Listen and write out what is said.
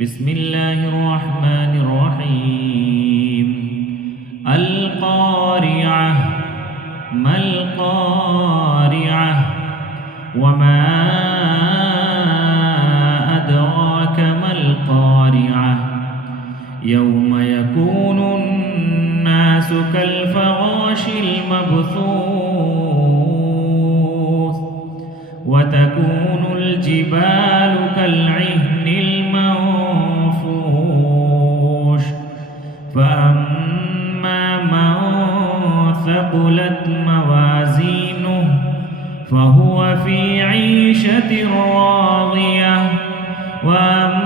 بسم الله الرحمن الرحيم القارعة ما القارعة وما أدراك ما القارعة يوم يكون الناس كالفراش المبثوث وتكون الجبال كالعهن المنفوش فأما من ثقلت موازينه فهو في عيشة راضية وأما